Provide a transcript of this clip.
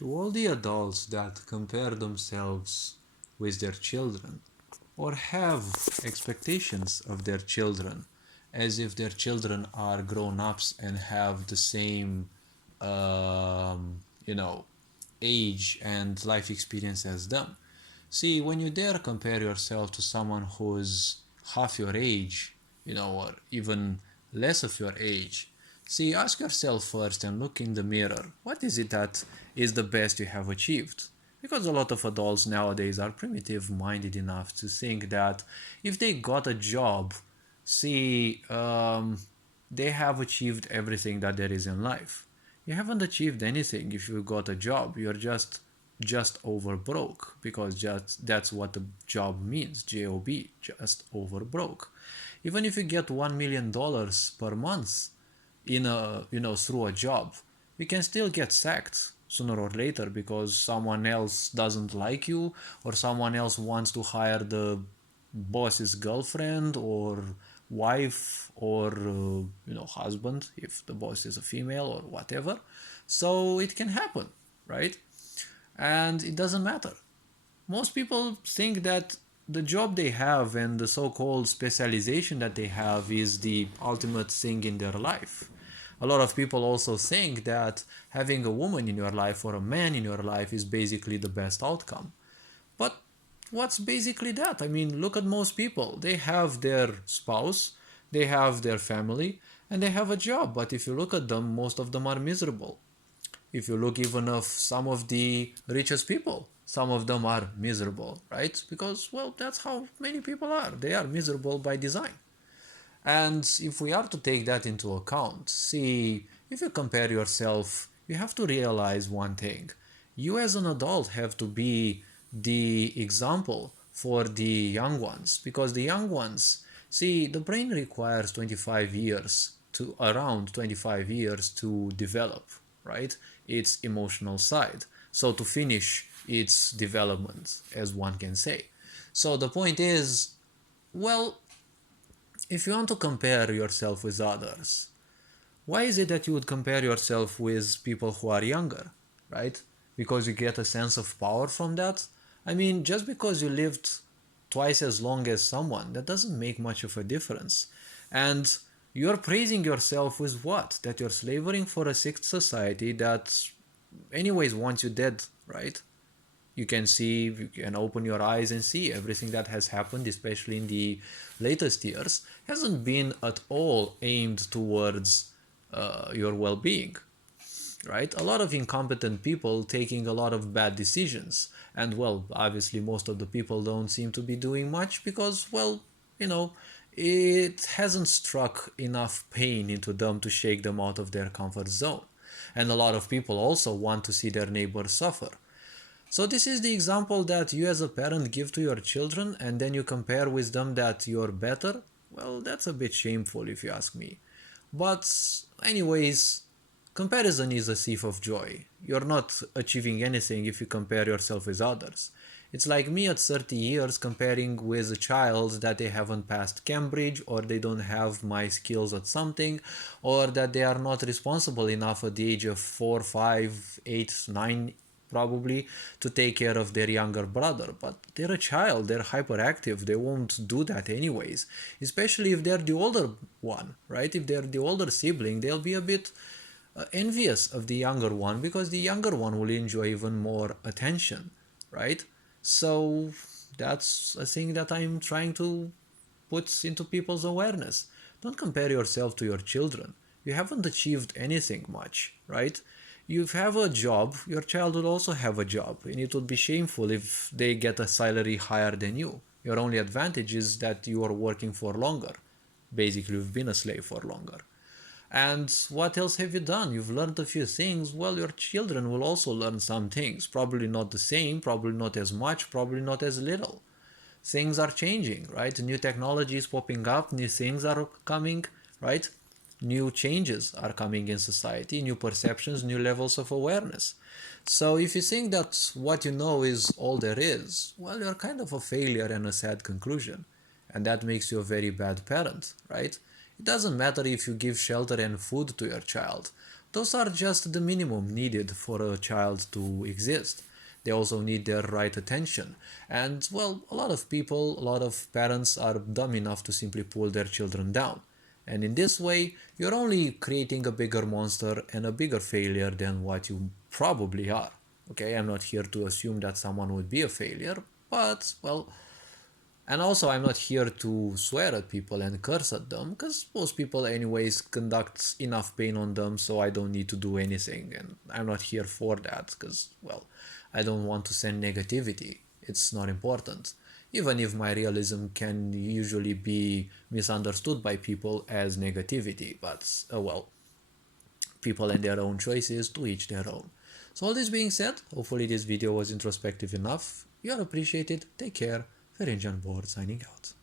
To all the adults that compare themselves with their children or have expectations of their children as if their children are grown ups and have the same, you know, age and life experience as them. See, when you dare compare yourself to someone who's half your age, or even less of your age, see, ask yourself first and look in the mirror. What is it that is the best you have achieved? Because a lot of adults nowadays are primitive minded enough to think that if they got a job, see, they have achieved everything that there is in life. You haven't achieved anything if you got a job. You're just over broke, because just that's what the job means. Job, just over broke. Even if you get $1 million per month in a through a job, you can still get sacked sooner or later because someone else doesn't like you, or someone else wants to hire the boss's girlfriend or wife, or husband if the boss is a female, or whatever. So it can happen, right? And it doesn't matter. Most people think that the job they have and the so-called specialization that they have is the ultimate thing in their life. A lot of people also think that having a woman in your life or a man in your life is basically the best outcome. But what's basically that? I mean, look at most people. They have their spouse, they have their family, and they have a job. But if you look at them, most of them are miserable. If you look even of some of the richest people, some of them are miserable, right? Because, well, that's how many people are. They are miserable by design. And if we are to take that into account, see, if you compare yourself, you have to realize one thing. You as an adult have to be the example for the young ones, because the young ones, see, the brain requires 25 years to around 25 years to develop, right? Its emotional side. So to finish its development, as one can say. So the point is, well, if you want to compare yourself with others, why is it that you would compare yourself with people who are younger, right? Because you get a sense of power from that? I mean, just because you lived twice as long as someone, that doesn't make much of a difference. And you're praising yourself with what? That you're slavering for a sixth society that anyways wants you dead, right? You can open your eyes and see everything that has happened, especially in the latest years, hasn't been at all aimed towards your well-being, right? A lot of incompetent people taking a lot of bad decisions, and well, obviously most of the people don't seem to be doing much because, well, you know it hasn't struck enough pain into them to shake them out of their comfort zone. And a lot of people also want to see their neighbors suffer. So this is the example that you as a parent give to your children, and then you compare with them that you're better. Well, that's a bit shameful if you ask me. But anyways, comparison is a thief of joy. You're not achieving anything if you compare yourself with others. It's like me at 30 years comparing with a child that they haven't passed Cambridge, or they don't have my skills at something, or that they are not responsible enough at the age of 4, 5, 8, 9 probably to take care of their younger brother. But they're a child, they're hyperactive, they won't do that anyways. Especially if they're the older one, right? If they're the older sibling, they'll be a bit envious of the younger one because the younger one will enjoy even more attention, right? So that's a thing that I'm trying to put into people's awareness. Don't compare yourself to your children. You haven't achieved anything much, right? You have a job, your child will also have a job, and it would be shameful if they get a salary higher than you. Your only advantage is that you are working for longer. Basically, you've been a slave for longer. And what else have you done? You've learned a few things. Well, your children will also learn some things. Probably not the same, probably not as much, probably not as little. Things are changing, right? New technology is popping up, new things are coming, right? New changes are coming in society, new perceptions, new levels of awareness. So if you think that what you know is all there is, well, you're kind of a failure and a sad conclusion. And that makes you a very bad parent, right? It doesn't matter if you give shelter and food to your child. those are just the minimum needed for a child to exist. They also need their right attention. And, well, a lot of people, a lot of parents are dumb enough to simply pull their children down. And in this way, you're only creating a bigger monster and a bigger failure than what you probably are. Okay, I'm not here to assume that someone would be a failure, but, well, and also, I'm not here to swear at people and curse at them, because most people, anyways, conduct enough pain on them, so I don't need to do anything. And I'm not here for that, because, well, I don't want to send negativity. It's not important. Even if my realism can usually be misunderstood by people as negativity, but, well, people and their own choices, to each their own. So, all this being said, hopefully this video was introspective enough. You're appreciated. Take care. Ferenc on board signing out.